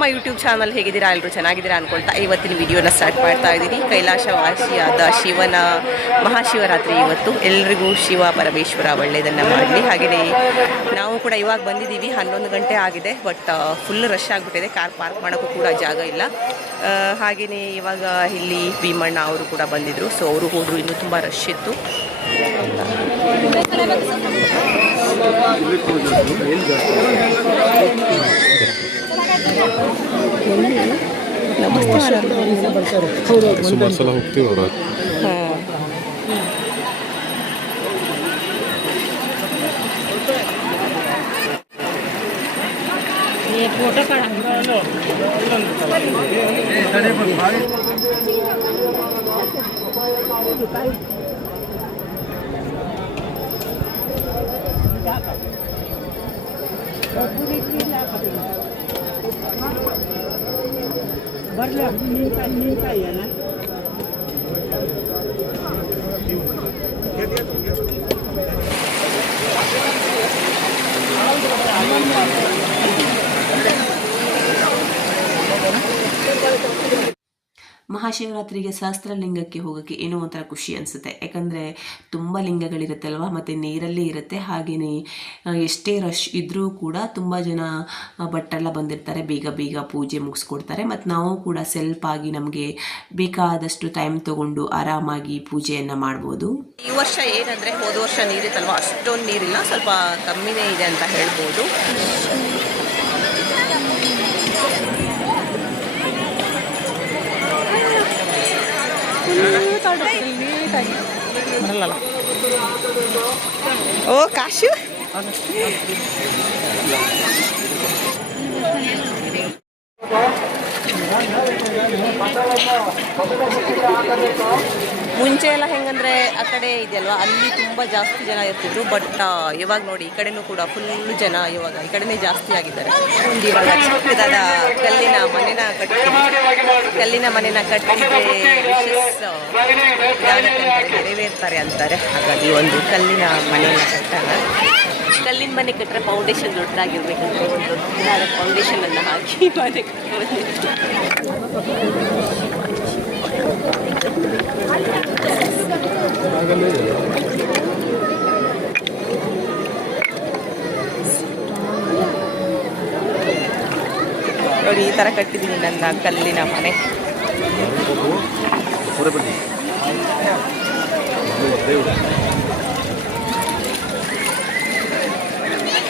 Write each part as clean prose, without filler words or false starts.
ನಮ್ಮ YouTube channel. ಹೇಗಿದ್ದೀರಾ? ಎಲ್ಲರೂ ಚೆನ್ನಾಗಿದ್ದೀರಾ ಅನ್ಕೊಳ್ತಾ ಇವತ್ತಿನ ವಿಡಿಯೋನ ಸ್ಟಾರ್ಟ್ ಮಾಡ್ತಾ ಇದ್ದೀನಿ. ಕೈಲಾಸವಾಸಿಯಾದ ಶಿವನ ಮಹಾಶಿವರಾತ್ರಿ ಇವತ್ತು. ಎಲ್ರಿಗೂ ಶಿವ ಪರಮೇಶ್ವರ ಒಳ್ಳೆಯದನ್ನು ಮಾಡಲಿ. ಹಾಗೆಯೇ ನಾವು ಕೂಡ ಇವಾಗ ಬಂದಿದ್ದೀವಿ, 11 ಗಂಟೆ ಆಗಿದೆ. ಬಟ್ ಫುಲ್ ರಶ್ ಆಗಿಬಿಟ್ಟಿದೆ, ಕಾರ್ ಪಾರ್ಕ್ ಮಾಡೋಕ್ಕೂ ಕೂಡ ಜಾಗ ಇಲ್ಲ. ಹಾಗೆಯೇ ಇವಾಗ ಇಲ್ಲಿ ಭೀಮಣ್ಣ ಅವರು ಕೂಡ ಬಂದಿದ್ದರು. ಸೊ ಅವರು ಹೋದರು, ಇನ್ನೂ ತುಂಬ ರಶ್ ಇತ್ತು. ಸುಮಾರು ಸಲ ಹೋಗ್ತೀವಿ ಅವರು. फोटो ಬರ್ಲಿ ನಿಂತಾಯಿ ಅಲ್ಲ. ಮಹಾಶಿವರಾತ್ರಿಗೆ ಸಹಸ್ರಲಿಂಗಕ್ಕೆ ಹೋಗೋಕ್ಕೆ ಏನೋ ಒಂಥರ ಖುಷಿ ಅನಿಸುತ್ತೆ. ಯಾಕಂದರೆ ತುಂಬ ಲಿಂಗಗಳಿರುತ್ತೆ ಅಲ್ವಾ, ಮತ್ತು ನೀರಲ್ಲಿ ಇರುತ್ತೆ. ಹಾಗೆಯೇ ಎಷ್ಟೇ ರಶ್ ಇದ್ದರೂ ಕೂಡ ತುಂಬ ಜನ ಭಟ್ಟರೆಲ್ಲ ಬಂದಿರ್ತಾರೆ, ಬೇಗ ಬೇಗ ಪೂಜೆ ಮುಗಿಸ್ಕೊಡ್ತಾರೆ. ಮತ್ತು ನಾವು ಕೂಡ ಸೆಲ್ಫ್ ಆಗಿ ನಮಗೆ ಬೇಕಾದಷ್ಟು ಟೈಮ್ ತೊಗೊಂಡು ಆರಾಮಾಗಿ ಪೂಜೆಯನ್ನು ಮಾಡ್ಬೋದು. ಈ ವರ್ಷ ಏನಂದರೆ ಹೋದ ವರ್ಷ ನೀರಿತ್ತಲ್ವ, ಅಷ್ಟೊಂದು ನೀರಿಲ್ಲ, ಸ್ವಲ್ಪ ಕಮ್ಮಿನೇ ಇದೆ ಅಂತ ಹೇಳ್ಬೋದು. ಓ ಕಾಶು ಮುಂಚೆ ಎಲ್ಲ ಹೆಂಗಂದ್ರೆ ಆ ಕಡೆ ಇದೆಯಲ್ವಾ, ಅಲ್ಲಿ ತುಂಬ ಜಾಸ್ತಿ ಜನ ಇರ್ತಿದ್ರು. ಬಟ್ ಇವಾಗ ನೋಡಿ ಈ ಕಡೆನೂ ಕೂಡ ಫುಲ್ ಜನ ಇವಾಗ ಈ ಕಡೆನೇ ಜಾಸ್ತಿ ಆಗಿದ್ದಾರೆ. ಒಂದು ಇವಾಗ ಚಿಕ್ಕದಾದ ಕಲ್ಲಿನ ಮನೆನ ಕಟ್ಟಿದ್ರೆ ನೆರವೇರ್ತಾರೆ ಅಂತಾರೆ. ಹಾಗಾಗಿ ಒಂದು ಕಲ್ಲಿನ ಮನೆನ ಕಟ್ಟಾಗ, ಕಲ್ಲಿನ ಮನೆ ಕಟ್ಟರೆ ಫೌಂಡೇಶನ್ ದೊಡ್ಡದಾಗಿರ್ಬೇಕಂದ್ರೆ ಒಂದು ದೊಡ್ಡದಾದ ಫೌಂಡೇಶನ್ ಅನ್ನು ಹಾಕಿ ಮನೆ ನೋಡಿ ಈ ಥರ ಕಟ್ಟಿದ್ದೀನಿ ನನ್ನ ಕಲ್ಲಿನ ಮನೆ.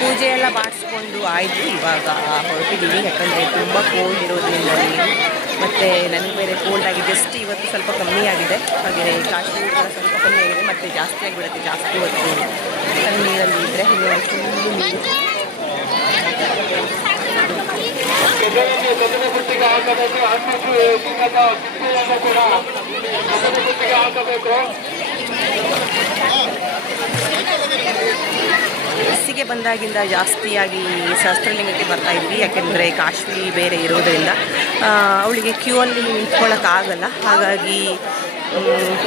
ಪೂಜೆ ಎಲ್ಲ ಮಾಡಿಸ್ಕೊಂಡು ಆಯಿತು. ಇವಾಗ ಹೊರಟಿದ್ದೀವಿ, ಯಾಕಂದರೆ ತುಂಬ ಕೋಲ್ಡ್ ಇರೋದ್ರಿಂದ ಮತ್ತು ನನಗೆ ಬೇರೆ ಕೋಲ್ಡ್ ಆಗಿ ಜಸ್ಟ್ ಇವತ್ತು ಸ್ವಲ್ಪ ಕಮ್ಮಿ ಆಗಿದೆ. ಹಾಗೆಯೇ ಕಾಶ್ಮೀರ ಕೂಡ ಸ್ವಲ್ಪ ಕಮ್ಮಿ ಆಗಿದೆ, ಮತ್ತು ಜಾಸ್ತಿ ಆಗಿಬಿಡುತ್ತೆ ಜಾಸ್ತಿ ಹೊತ್ತು ನೀರಲ್ಲಿ ಇದ್ದರೆ. ಫುಲ್ಲು ನೀರು ಬಸ್ಸಿಗೆ ಬಂದಾಗಿಂದ ಜಾಸ್ತಿಯಾಗಿ ಸಹಸ್ರಲಿಂಗಕ್ಕೆ ಬರ್ತಾ ಇದ್ವಿ. ಯಾಕೆಂದರೆ ಕಾಶ್ಮೀರಿ ಬೇರೆ ಇರೋದರಿಂದ ಅವಳಿಗೆ ಕ್ಯೂ ಅಲ್ಲಿ ನಿಂತ್ಕೊಳ್ಳೋಕ್ಕಾಗಲ್ಲ. ಹಾಗಾಗಿ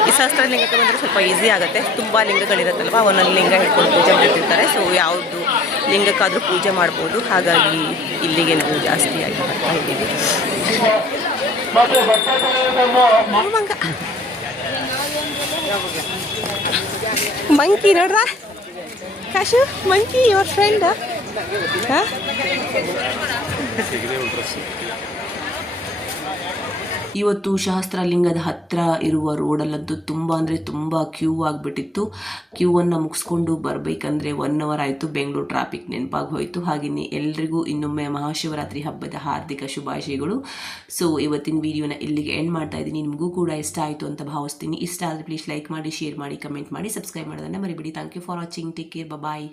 ಈ ಸಹಸ್ರಲಿಂಗಕ್ಕೆ ಬಂದರೆ ಸ್ವಲ್ಪ ಈಸಿ ಆಗುತ್ತೆ. ತುಂಬ ಲಿಂಗಗಳಿರುತ್ತಲ್ವ, ಒಂದೊಂದು ಲಿಂಗ ಹಿಡ್ಕೊಂಡು ಪೂಜೆ ಮಾಡ್ತಿರ್ತಾರೆ. ಸೊ ಯಾವುದು ಲಿಂಗಕ್ಕಾದರೂ ಪೂಜೆ ಮಾಡ್ಬೋದು. ಹಾಗಾಗಿ ಇಲ್ಲಿಗೆ ನಾವು ಜಾಸ್ತಿಯಾಗಿ ಬರ್ತಾ ಇದ್ದೀವಿ. ಮಂಕಿ ನೋಡ್ರ ಕಾಶು, ಮಂಕಿ ಯುವರ್ ಫ್ರೆಂಡ್. ಇವತ್ತು ಸಹಸ್ರಲಿಂಗದ ಹತ್ತಿರ ಇರುವ ರೋಡಲ್ಲಂತೂ ತುಂಬ ಅಂದರೆ ತುಂಬ ಕ್ಯೂ ಆಗಿಬಿಟ್ಟಿತ್ತು. ಕ್ಯೂವನ್ನು ಮುಗಿಸ್ಕೊಂಡು ಬರಬೇಕಂದ್ರೆ 1 ಅವರ್ ಆಯಿತು. ಬೆಂಗಳೂರು ಟ್ರಾಫಿಕ್ ನೆನಪಾಗಿ ಹೋಯಿತು. ಹಾಗೆಯೇ ಎಲ್ರಿಗೂ ಇನ್ನೊಮ್ಮೆ ಮಹಾಶಿವರಾತ್ರಿ ಹಬ್ಬದ ಹಾರ್ದಿಕ ಶುಭಾಶಯಗಳು. ಸೊ ಇವತ್ತಿನ ವಿಡಿಯೋನ ಇಲ್ಲಿಗೆ ಎಂಡ್ ಮಾಡ್ತಾ ಇದ್ದೀನಿ. ನಿಮಗೂ ಕೂಡ ಇಷ್ಟ ಆಯಿತು ಅಂತ ಭಾವಿಸ್ತೀನಿ. ಇಷ್ಟ ಆದರೆ ಪ್ಲೀಸ್ ಲೈಕ್ ಮಾಡಿ, ಶೇರ್ ಮಾಡಿ, ಕಮೆಂಟ್ ಮಾಡಿ, ಸಬ್ಸ್ಕ್ರೈಬ್ ಮಾಡೋದನ್ನು ಮರಿಬೇಡಿ. Thank you for watching. Take care. Bye.